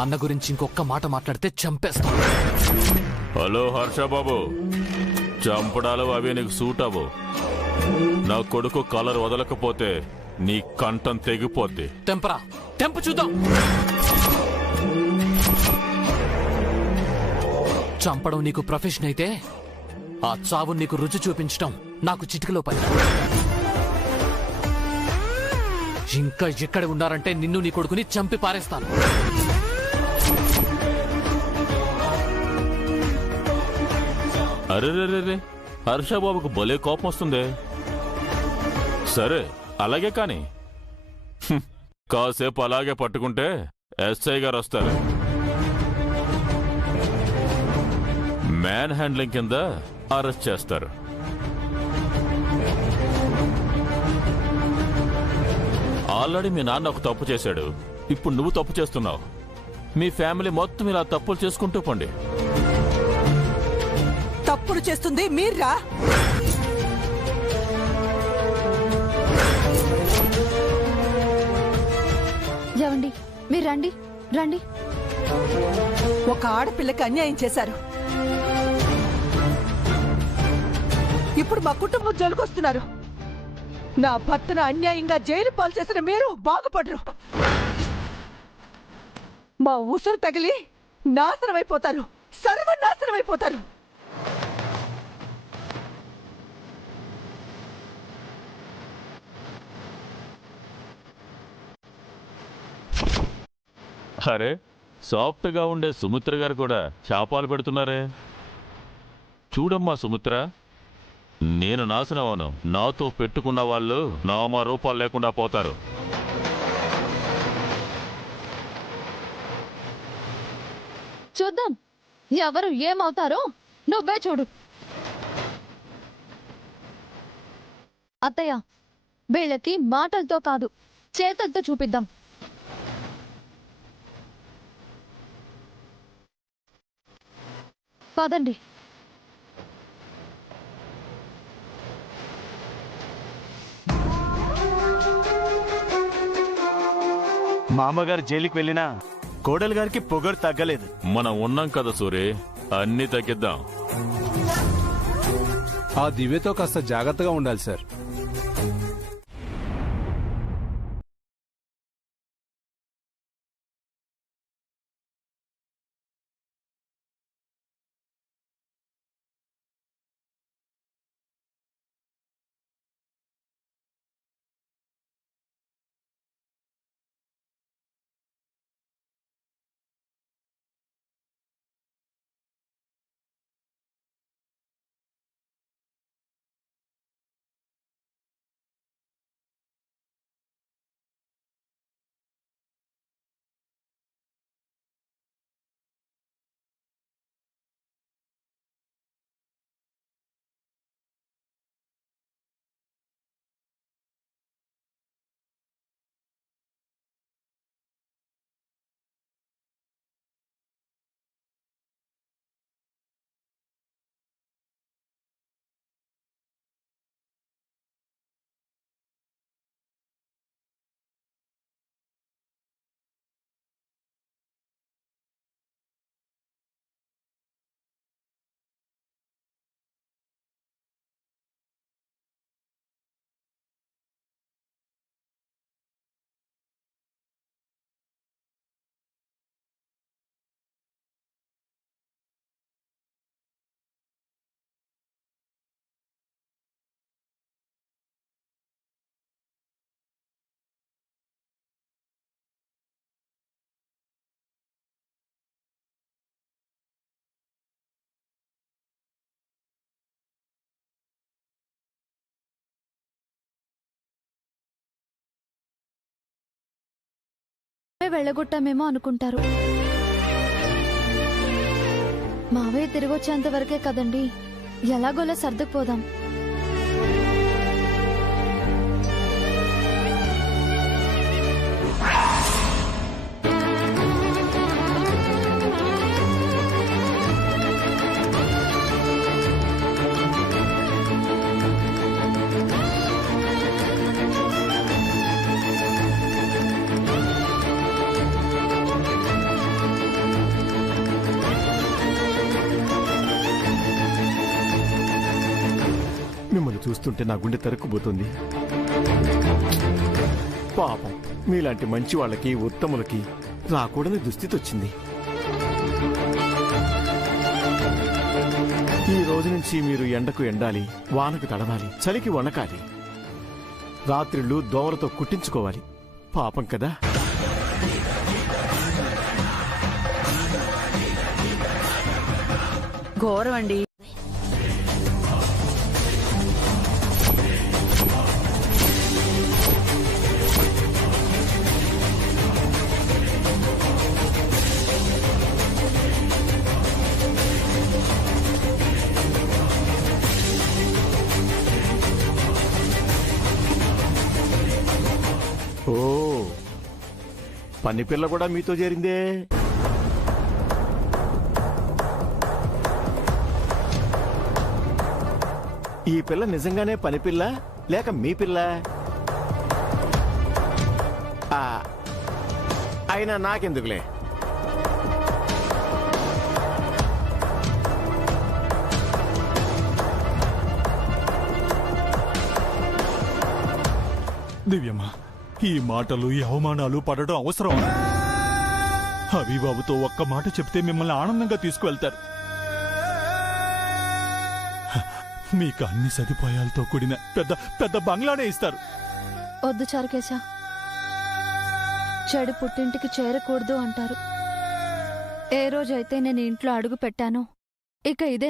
నాన్న గురించి ఇంకొక్క మాట మాట్లాడితే చంపేస్తా. హలో హర్ష బాబు, చంపడాలు అవి నీకు సూట్ అవ్వు. నా కొడుకు కలర్ వదలకపోతే నీ కంఠం తెగిపోద్ది. తెంపరా, తెంపు చూద్దాం. చంపడం నీకు ప్రొఫెషన్ అయితే ఆ చావు నీకు రుచి చూపించడం నాకు చిటికలో పని. ఇంకా ఎక్కడ ఉన్నారంటే నిన్ను నీ కొడుకుని చంపి పారేస్తాను. అరే హర్షబాబుకు భలే కోపం వస్తుంది. సరే అలాగే కాని కాసేపు అలాగే పట్టుకుంటే ఎస్ఐ గారు వస్తారు. మ్యాన్ హ్యాండ్లింగ్ కింద అరెస్ట్ చేస్తారు. ఆల్రెడీ మీ నాన్న ఒక తప్పు చేశాడు, ఇప్పుడు నువ్వు తప్పు చేస్తున్నావు. మీ ఫ్యామిలీ మొత్తం ఇలా తప్పులు చేసుకుంటూ పోండి. తప్పులు చేస్తుంది మీర్రా. ఏవండి, మీరు రండి రండి. ఒక ఆడపిల్లకి అన్యాయం చేశారు, ఇప్పుడు మా కుటుంబం జోలికొస్తున్నారు. నా భర్తను అన్యాయంగా జైలు పాలు చేసిన మీరు బాగుపడరు. మా ఉసురు తగిలి నాశనమైపోతారు, సర్వనాశనమైపోతారు. అరే సాఫ్ట్గా ఉండే సుమిత్ర గారు కూడా శాపాలు పెడుతున్నారే. చూడమ్మా సుమిత్ర, నేను నాశనం అవను, నాతో పెట్టుకున్న వాళ్ళు నామ రూపాలు లేకుండా పోతారు. చూద్దాం ఎవరు ఏమవుతారో నువ్వే చూడు. అత్తయ్య, వీళ్ళకి మాటలతో కాదు చేతలతో చూపిద్దాం. పదండి. మామగారు జైలుకి వెళ్ళినా కోడలు గారికి పొగరు తగ్గలేదు. మనం ఉన్నాం కదా సూరి, అన్ని తగ్గిద్దాం. ఆ దివ్యతో కాస్త జాగ్రత్తగా ఉండాలి సార్. వెళ్ళగొట్టామేమో అనుకుంటారు. మావయ్య తిరిగి వచ్చేంత వరకే కదండి, ఎలాగోలా సర్దుకుపోదాం. మిమ్మల్ని చూస్తుంటే నా గుండె తరుక్కుపోతుంది. పాపం, మీలాంటి మంచి వాళ్ళకి, ఉత్తములకి రాకూడని దుస్థితి వచ్చింది. ఈ రోజు నుంచి మీరు ఎండకు ఎండాలి, వానకు తడవాలి, చలికి వణకాలి, రాత్రిళ్ళు దోమలతో కుట్టించుకోవాలి. పాపం కదా. ఘోరం అండి. ఓ, పని పిల్ల కూడా మీతో చేరిందే. ఈ పిల్ల నిజంగానే పని పిల్ల లేక మీ పిల్ల? అయినా నాకెందుకులే. దివ్యమ్మ, ఈ మాటలు, ఈ అవమానాలు పడడం అవసరం. హబీబాబుతో ఒక్క మాట చెప్తే మిమ్మల్ని ఆనందంగా తీసుకువెళ్తారు. మీకు అన్ని సదుపాయాలతో కూడిన పెద్ద పెద్ద బంగ్లానే ఇస్తారు. వద్దు చారుకేశ, చెడు పుట్టింటికి చేరకూడదు అంటారు. ఏ రోజైతే నేను ఇంట్లో అడుగు పెట్టానో ఇక ఇదే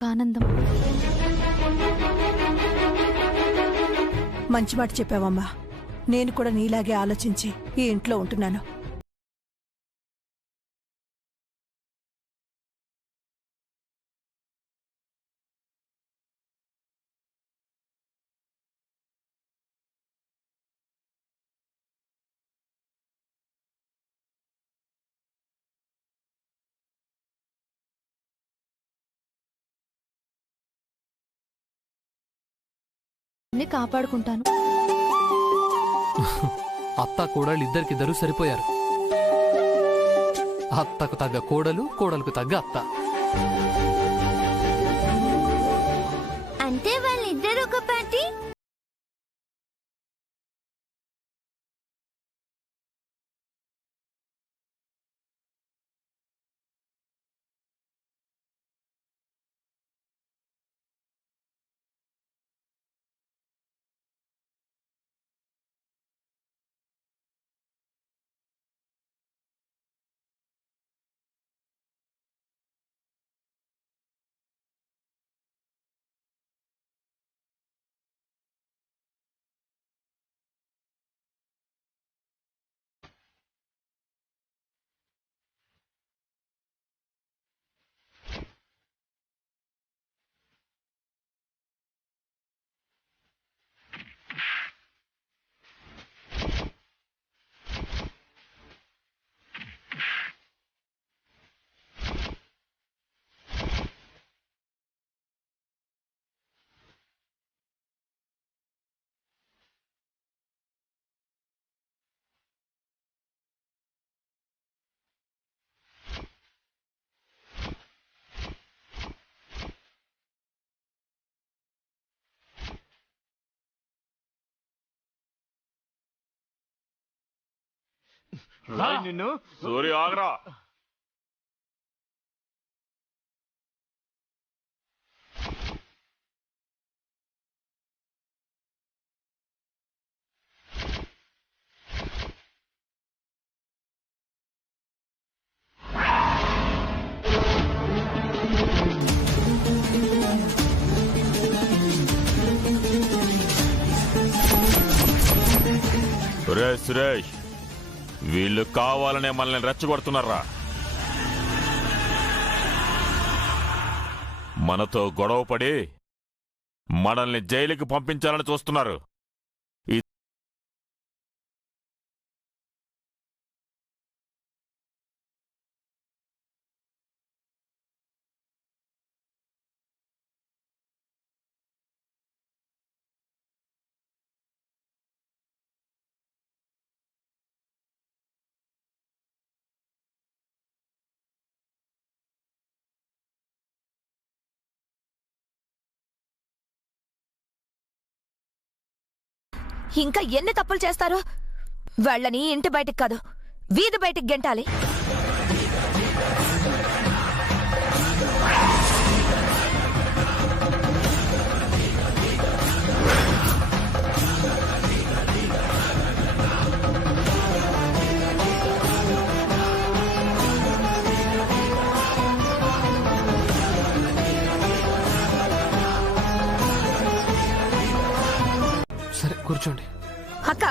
ఆనందం. మంచి మాట చెప్పావమ్మా. నేను కూడా నీలాగే ఆలోచించి ఈ ఇంట్లో ఉంటున్నాను. కాపాడుకుంటాను. అత్త కోడలు ఇద్దరికిద్దరు సరిపోయారు. అత్తకు తగ్గ కోడలు, కోడలకు తగ్గ అత్త. అంటే వాళ్ళిద్దరు ఒక పార్టీ. నిన్ను సూర్య ఆగ్రా. సురేష్, వీళ్ళు కావాలనే మనల్ని రెచ్చగొడుతున్నారా? మనతో గొడవపడి మనల్ని జైలుకి పంపించాలని చూస్తున్నారు. ఇంకా ఎన్ని తప్పులు చేస్తారు? వాళ్ళని ఇంటి బయటికి కాదు, వీధి బయటికి గెంటాలి. సరే కూర్చోండి. అక్క,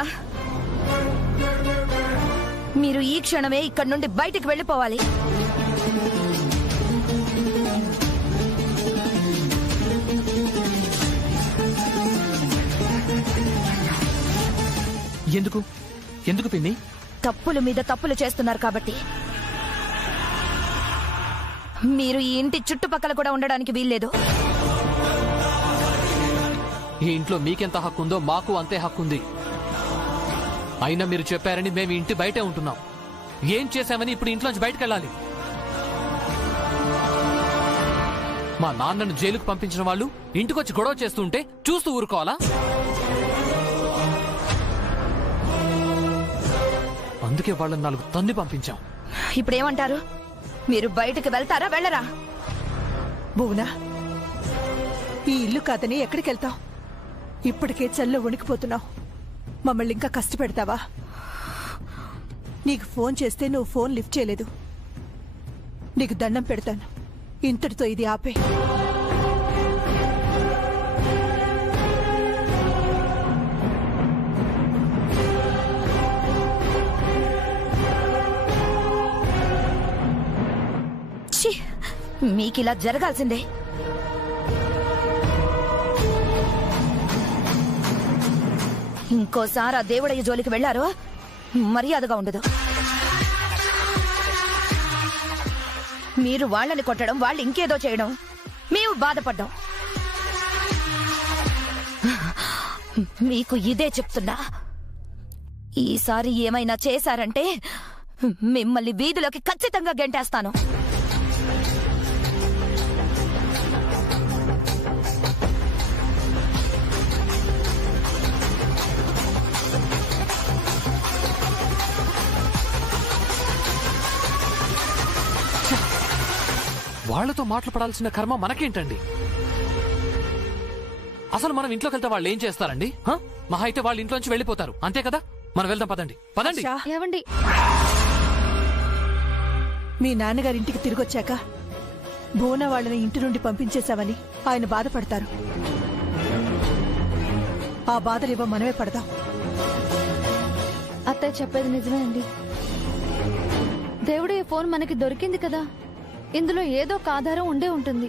మీరు ఈ క్షణమే ఇక్కడి నుండి బయటికి వెళ్ళిపోవాలి. ఎందుకు ఎందుకు పిన్ని? తప్పుల మీద తప్పులు చేస్తున్నారు కాబట్టి. మీరు ఈ ఇంటి చుట్టుపక్కల కూడా ఉండడానికి వీల్లేదు. ఈ ఇంట్లో మీకెంత హక్కుందో మాకు అంతే హక్కుంది. అయినా మీరు చెప్పారని మేము ఇంటి బయటే ఉంటున్నాం. ఏం చేశామని ఇప్పుడు ఇంట్లోంచి బయటకెళ్ళాలి? మా నాన్నను జైలుకు పంపించిన వాళ్ళు ఇంటికొచ్చి గొడవ చేస్తుంటే చూస్తూ ఊరుకోవాలా? అందుకే వాళ్ళని 4 తన్ని పంపించాం. ఇప్పుడేమంటారు? మీరు బయటకు వెళ్తారా వెళ్ళరా? భువనా, ఈ ఇల్లు కాదని ఎక్కడికి వెళ్తాం? ఇప్పటికే చల్లో వణికిపోతున్నావు. మమ్మల్ని ఇంకా కష్టపెడతావా? నీకు ఫోన్ చేస్తే నువ్వు ఫోన్ లిఫ్ట్ చేయలేదు. నీకు దండం పెడతాను, ఇంతటితో ఇది ఆపే. ఛీ, మీకిలా జరగాల్సిందే. ఇంకోసారి ఆ దేవుడయ్య జోలికి వెళ్లారో మర్యాదగా ఉండదు. మీరు వాళ్ళని కొట్టడం, వాళ్ళు ఇంకేదో చేయడం, మేము బాధపడ్డాం. మీకు ఇదే చెప్తున్నా. ఈసారి ఏమైనా చేశారంటే మిమ్మల్ని వీధిలోకి ఖచ్చితంగా గెంటేస్తాను. వాళ్లతో మాటలు పడాల్సిన కర్మ మనకేంటండి? అసలు మనం ఇంట్లోకి వెళ్తే వాళ్ళు ఏం చేస్తారండి? మహా అయితే వాళ్ళ ఇంట్లోంచి వెళ్ళిపోతారు, అంతే కదా? మనం వెళ్దాం, పదండి పదండి. ఏవండి, మీ నాన్నగారి ఇంటికి తిరిగొచ్చాక భువన వాళ్ళని ఇంటి నుండి పంపించేశావని ఆయన బాధపడతారు. ఆ బాధలేవో మనమే పడదాం. అత్తయ్య చెప్పేది నిజమే అండి. దేవుడి ఫోన్ మనకి దొరికింది కదా, ఇందులో ఏదో ఒక ఆధారం ఉండే ఉంటుంది.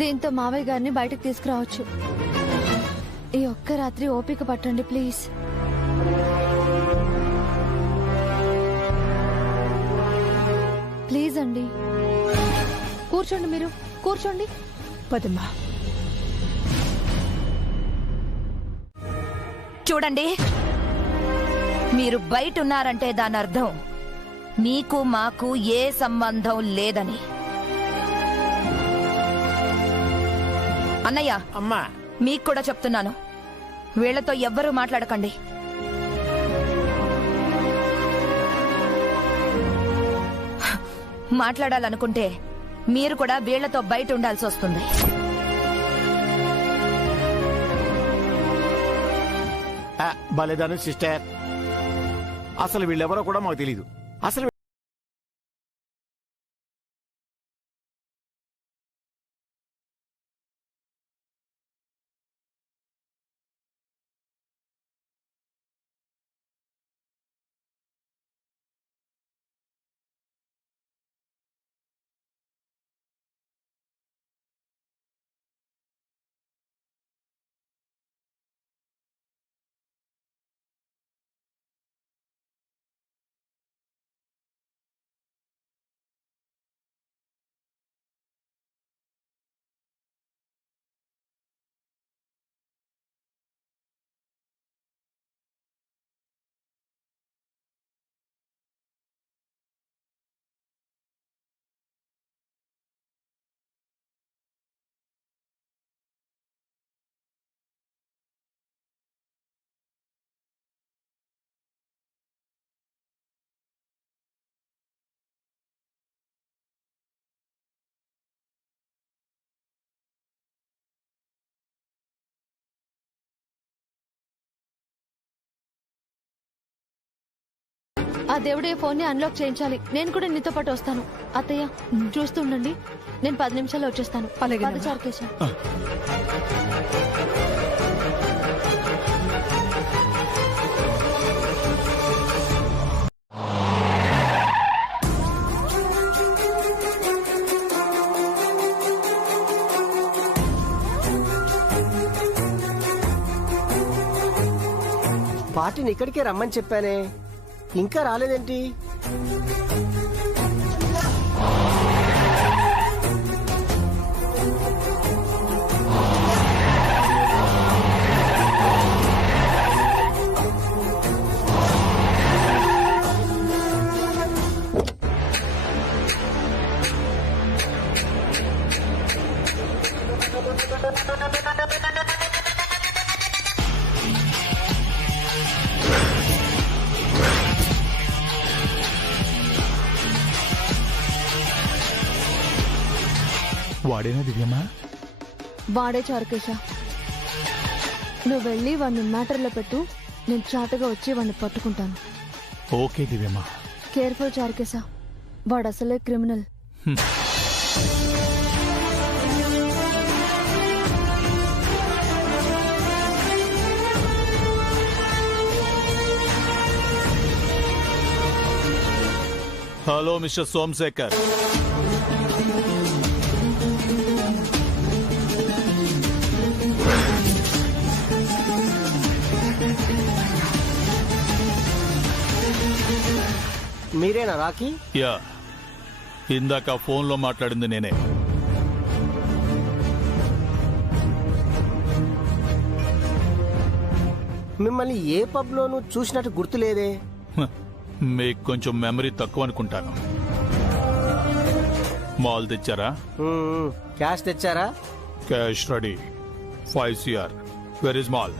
దీంతో మావయ్య గారిని బయటకు తీసుకురావచ్చు. ఈ ఒక్క రాత్రి ఓపిక పట్టండి ప్లీజ్. ప్లీజ్ అండి, కూర్చోండి, మీరు కూర్చోండి. పదమ్మా. చూడండి, మీరు బయట ఉన్నారంటే దాని అర్థం మీకు మాకు ఏ సంబంధం లేదని. అన్నయ్య, అమ్మా, మీకు కూడా చెప్తున్నాను, వీళ్లతో ఎవ్వరూ మాట్లాడకండి. మాట్లాడాలనుకుంటే మీరు కూడా వీళ్లతో బయట ఉండాల్సి వస్తుంది. బలేదాను సిస్టర్, అసలు వీళ్ళెవరో కూడా మాకు తెలీదు. అసలు దేవుడి ఫోన్ ని అన్లాక్ చేయించాలి. నేను కూడా నీతో పాటు వస్తాను. అత్తయ్య చూస్తూ ఉండండి, నేను 10 నిమిషాల్లో వచ్చేస్తాను. అలాగేనమ్మా. చారుకేశ. పార్టీని ఇక్కడికే రమ్మని చెప్పానే, ఇంకా రాలేదేంటి? వాడేనా దివ్యమ్మా? వాడే చారుకేశ. నువ్వు వెళ్ళి వాడిని మ్యాటర్లో పెట్టు, నేను చాటుగా వచ్చి వాడిని పట్టుకుంటాను. ఓకే దివ్యమ్మా. కేర్ఫుల్ చారుకేశ, వాడు అసలే క్రిమినల్. Hello mister Somashekar. మీరేనా రాకీ? యా, ఇందాక ఫోన్లో మాట్లాడింది నేనే. మిమ్మల్ని ఏ పబ్లోనూ చూసినట్టు గుర్తులేదే. మీకు కొంచెం మెమరీ తక్కువ అనుకుంటాను. మాల్ తెచ్చారా? క్యాష్ తెచ్చారా? Cash ready. 5 CR. Where is mall?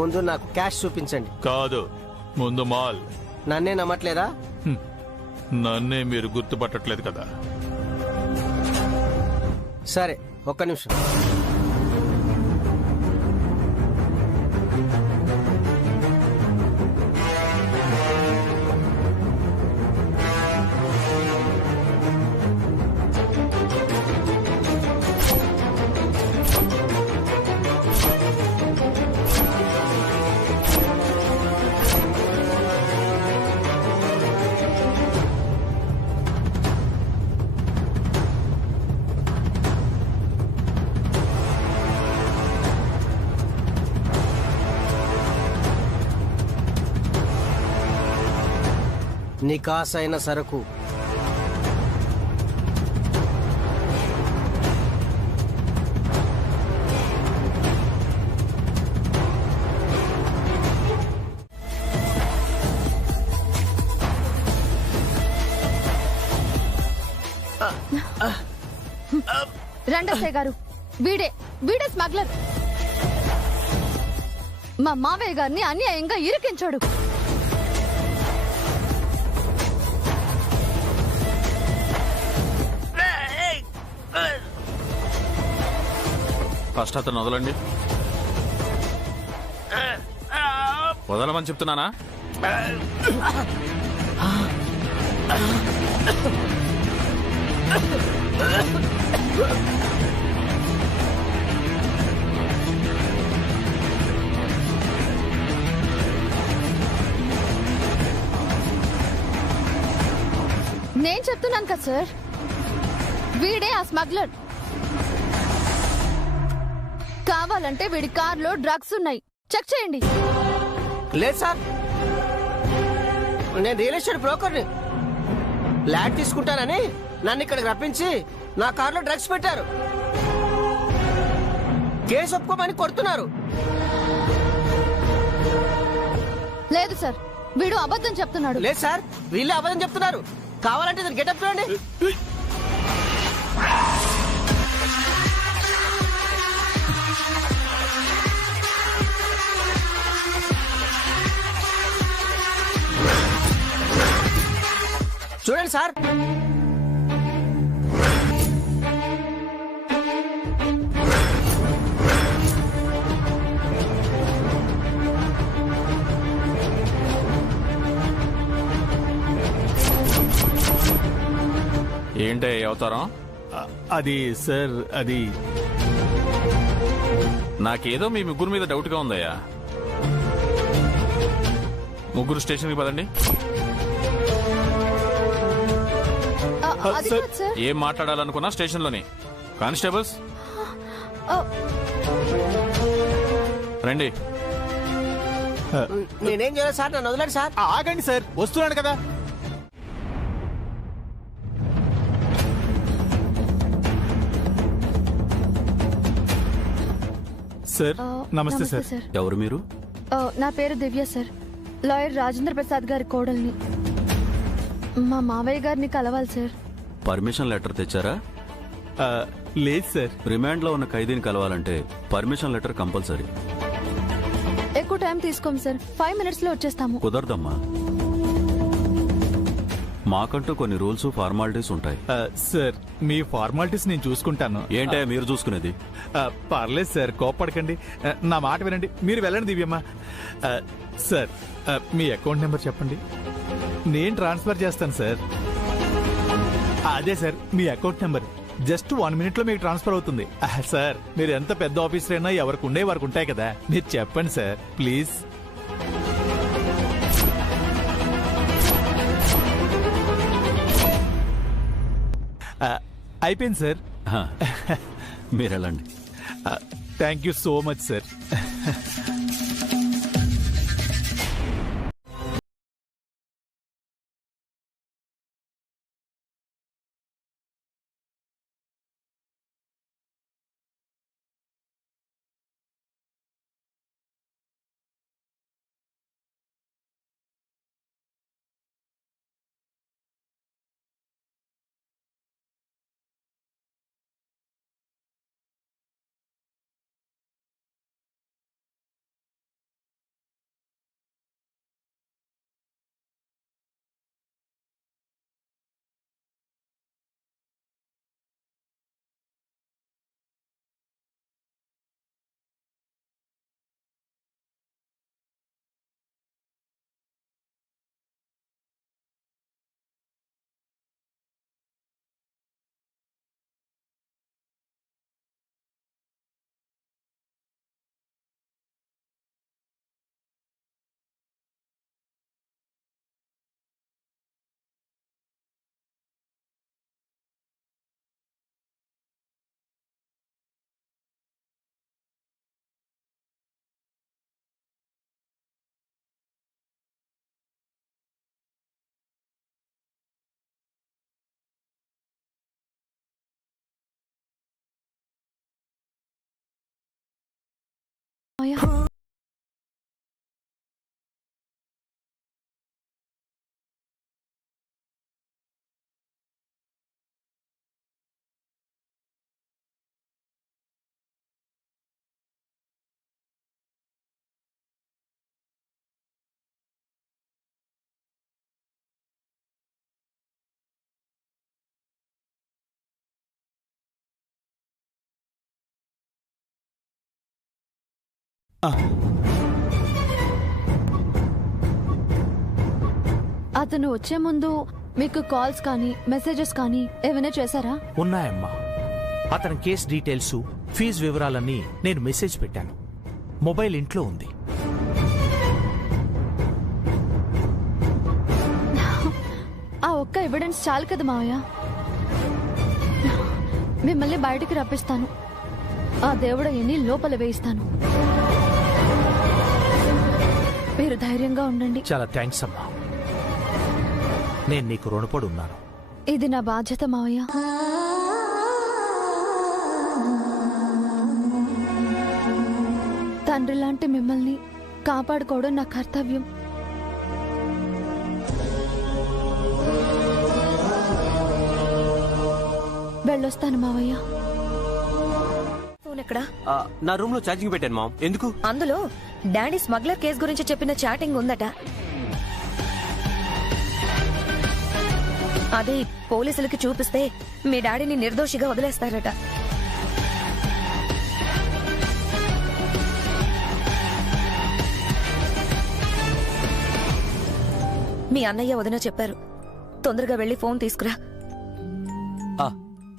ముందు నాకు క్యాష్ చూపించండి. కాదు, ముందు మాల్. నన్నే నమ్మట్లేదా? నన్నే మీరు గుర్తుపట్టట్లేదు కదా. సరే, ఒక్క నిమిషం. నికాసైన సరుకు. రండసే గారు, వీడే స్మగ్లర్. మా మావయ్య గారిని అన్యాయంగా ఇరికించాడు. ఫస్ట్ అతను వదలండి. వదలమని చెప్తున్నానా? నేను చెప్తున్నాను కదా సార్, వీడే ఆ స్మగ్లర్. కావాలంటే వీడి కార్లో డ్రగ్స్ ఉన్నాయి, చెక్ చేయండి. లేదు సార్, నేను రియల్ ఎస్టేట్ బ్రోకర్ని. ల్యాండ్ తీసుకుంటానని నన్ను ఇక్కడికి రప్పించి నా కార్లో డ్రగ్స్ పెట్టారు. కేసు ఒప్పుకోమని కొడుతున్నారు. లేదు సార్, వీడు అబద్ధం చెప్తున్నాడు. లేదు సార్, వీళ్ళే అబద్ధం చెప్తున్నారు. కావాలంటే ఇతను గెటప్ చూడండి. చూడండి సార్. ఏంటే ఈ అవతారం? అది సార్ అది నాకేదో మీ ముగ్గురు మీద డౌట్గా ఉందయ్యా. ముగ్గురు స్టేషన్కి పదండి. అది కాదు సార్. ఏం మాట్లాడాలనుకున్నా స్టేషన్లోనే. కానిస్టేబుల్స్ రండి. నేనేం చేయలేదు సార్, నన్ను వదిలేండి సార్. ఆగండి సార్, వస్తున్నాను కదా. సార్ నమస్తే సార్. ఎవరు మీరు? నా పేరు దివ్య సార్. లాయర్ రాజేంద్ర ప్రసాద్ గారి కోడల్ని. మా మావయ్య గారిని కలవాలి సార్. పర్మిషన్ లెటర్ తెచ్చారా? లేదు సార్. రిమాండ్ లో ఉన్న ఖైదీని కలవాలంటే పర్మిషన్ లెటర్ కంపల్సరీ. ఎక్కువ టైం తీసుకోం సార్, 5 minutes లో వచ్చేస్తాము. కుదరదమ్మా, మాకంటూ కొన్ని రూల్స్ ఫార్మాలిటీస్ ఉంటాయి. సార్ మీ ఫార్మాలిటీస్ నేను చూసుకుంటాను. ఏంటే మీరు చూసుకునేది? పర్లేదు సార్, కోప్పడకండి. నా మాట వినండి, మీరు వెళ్ళండి దివ్యమ్మ. సార్ మీ అకౌంట్ నెంబర్ చెప్పండి, నేను ట్రాన్స్ఫర్ చేస్తాను సార్. అదే సార్ మీ అకౌంట్ నెంబర్. జస్ట్ 1 minute లో మీకు ట్రాన్స్ఫర్ అవుతుంది. సార్ మీరు ఎంత పెద్ద ఆఫీసర్ అయినా ఎవరికి ఉండే వారికి ఉంటాయి కదా, మీరు చెప్పండి సార్ ప్లీజ్. అయిపోయింది సార్. మీరు వెళ్ళండి. Thank you so much sir. అతను వచ్చే ముందు మీకు కాల్స్ కానీ మెసేజెస్ కానీ ఏమైనా చేశారా? ఉన్నాయమ్మా. అతని కేస్ డీటెయిల్స్, ఫీజు వివరాలన్నీ నేను మెసేజ్ పెట్టాను. మొబైల్ ఇంట్లో ఉంది. ఆ ఒక్క ఎవిడెన్స్ చాలు కదా మావయ్య. మిమ్మల్ని బయటికి రప్పిస్తాను. ఆ దేవుడయ్యని లోపల వేయిస్తాను. మీరు ధైర్యంగా ఉండండి. చాలా థ్యాంక్స్ అమ్మా. నేను నీకు రుణపడి ఉన్నాను. ఇది నా బాధ్యత మావయ్య. తండ్రి లాంటి మిమ్మల్ని కాపాడుకోవడం నా కర్తవ్యం. వెళ్ళొస్తాను మావయ్య. ఫోన్ ఎక్కడా? నా రూమ్ లో ఛార్జింగ్ పెట్టాను మామ్. ఎందుకు? అందులో డాడీ స్మగ్లర్ కేసు గురించి చెప్పిన చాటింగ్ ఉందట. అది పోలీసులకి చూపిస్తే మీ డాడీని నిర్దోషిగా వదిలేస్తారట. మీ అన్నయ్య వదిన చెప్పారు. తొందరగా వెళ్లి ఫోన్ తీసుకురా.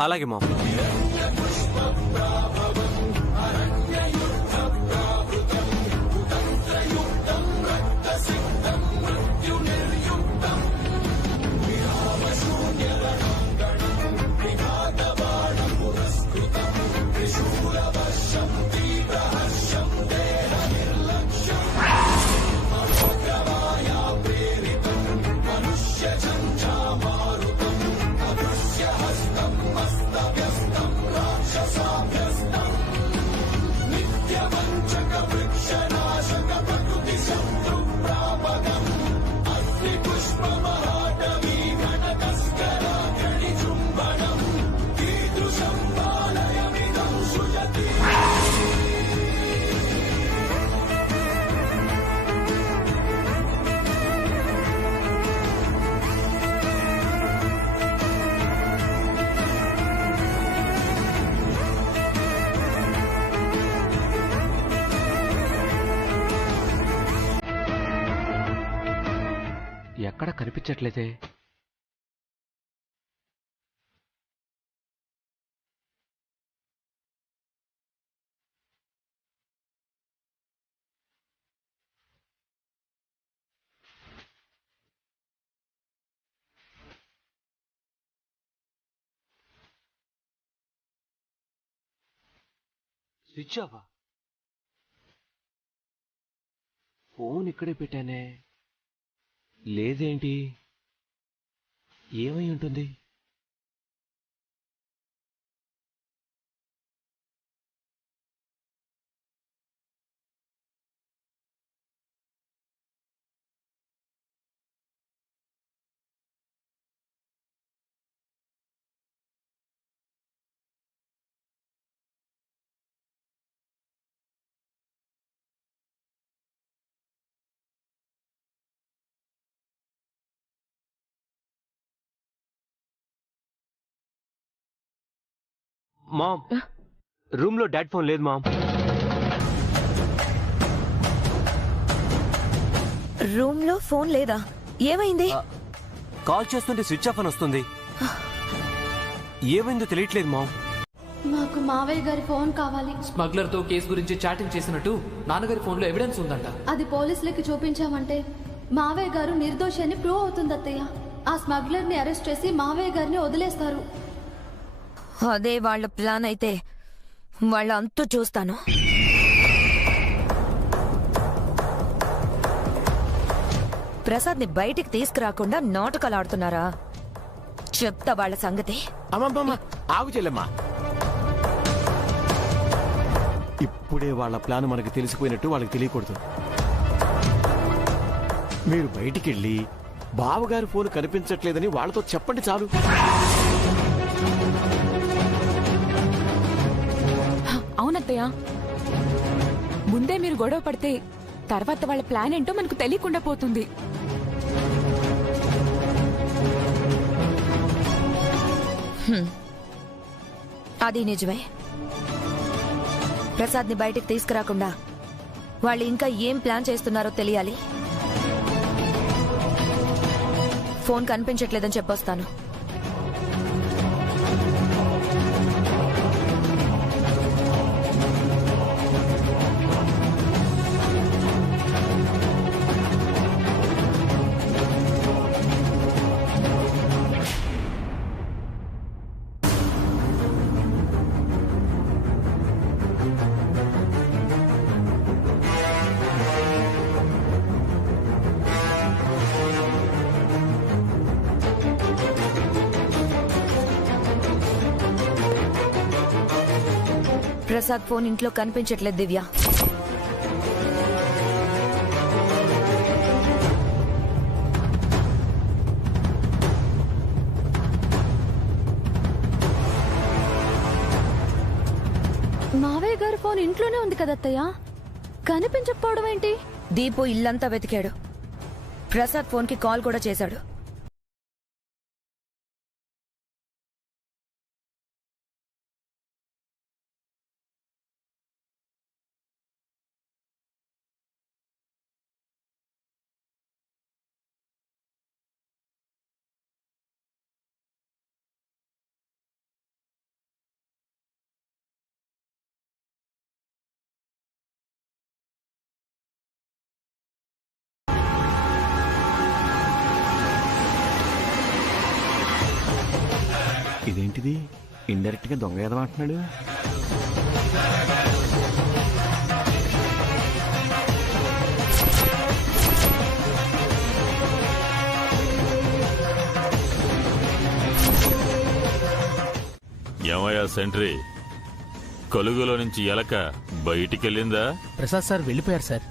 అలాగే మామ్. ఎక్కడ కనిపించట్లేదే. స్విచ్ ఆఫా? ఫోన్ ఇక్కడే పెట్టానే. లేదేంటి? ఏమై ఉంటుంది? మామ్, రూమ్ లో డాడ్ ఫోన్ లేదు మామ్. రూమ్ లో ఫోన్ లేదా? ఏమైంది? కాల్ చేస్తుంటే స్విచ్ ఆఫ్ అని వస్తుంది. ఏమైందో తెలియట్లేదు మామ్. మాకు మావయ్య గారి ఫోన్ కావాలి. స్మగ్లర్ తో కేసు గురించి చాటింగ్ చేసినట్టు నాన్నగారి ఫోన్ లో ఎవిడెన్స్ ఉందంట. అది పోలీసులకి చూపించామంటే మావయ్య గారు నిర్దోషి అని ప్రూవ్ అవుతుంది అత్తయ్య. ఆ స్మగ్లర్ ని అరెస్ట్ చేసి మావయ్య గారిని వదిలేస్తారు. అదే వాళ్ళ ప్లాన్ అయితే వాళ్ళ అంతు చూస్తాను. ప్రసాద్ ని బయటికి తీసుకురాకుండా నాటకాలు ఆడుతున్నారా? చెప్తా వాళ్ళ సంగతి. అమ్మమ్మ ఆగు చెల్లెమ్మా. ఇప్పుడే వాళ్ళ ప్లాన్ మనకు తెలిసిపోయినట్టు వాళ్ళకి తెలియకూడదు. మీరు బయటికెళ్ళి బావగారి ఫోన్ కనిపించట్లేదని వాళ్ళతో చెప్పండి చాలు. అవునత్తయ్య, ముందే మీరు గొడవ పడితే తర్వాత వాళ్ళ ప్లాన్ ఏంటో మనకు తెలియకుండా పోతుంది. అది నిజమే. ప్రసాద్ ని బయటికి తీసుకురాకుండా వాళ్ళు ఇంకా ఏం ప్లాన్ చేస్తున్నారో తెలియాలి. ఫోన్ కనిపించట్లేదని చెప్పొస్తాను. ప్రసాద్ ఫోన్ ఇంట్లో కనిపించట్లేదు దివ్య. మావయ్య గారి ఫోన్ ఇంట్లోనే ఉంది కదత్తయ్య, కనిపించకపోవడం ఏంటి? దీపు ఇల్లంతా వెతికాడు. ప్రసాద్ ఫోన్ కి కాల్ కూడా చేశాడు. ఇదేంటిది ఇండైరెక్ట్ గా దొంగ ఏదమంటున్నాడు? ఏమయ్యా సెంట్రీ, కలుగులో నుంచి ఎలక బయటికెళ్ళిందా? ప్రసాద్ సార్ వెళ్ళిపోయారు సార్.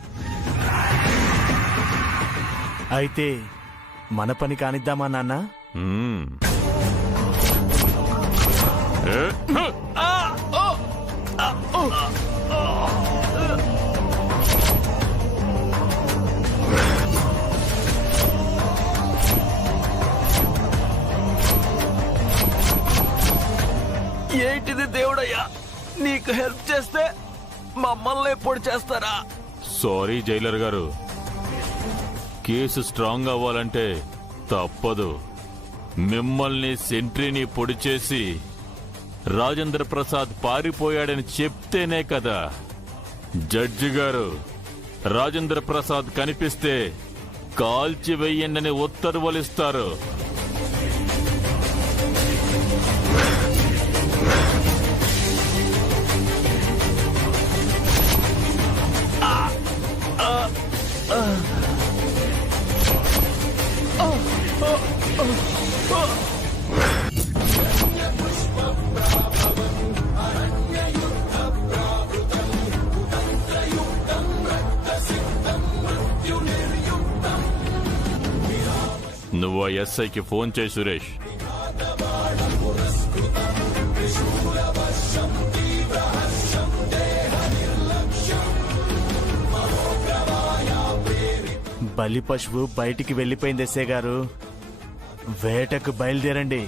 అయితే మన పని కానిద్దామా నాన్న? ఏంటిది దేవుడయ్యా, నీకు హెల్ప్ చేస్తే మమ్మల్ని ఎప్పుడు చేస్తారా? సారీ జైలర్ గారు, కేసు స్ట్రాంగ్ అవ్వాలంటే తప్పదు. మిమ్మల్ని సెంట్రీని పొడి చేసి రాజేంద్ర ప్రసాద్ పారిపోయాడని చెప్తేనే కదా జడ్జి గారు రాజేంద్ర ప్రసాద్ కనిపిస్తే కాల్చి వెయ్యండని ఉత్తర్వులిస్తారు. నువ్వు ఆ ఎస్ఐకి ఫోన్ చేయి సురేష్. బలి పశువు బయటికి వెళ్ళిపోయింది ఎస్ఐ గారు, వేటకు బయలుదేరండి.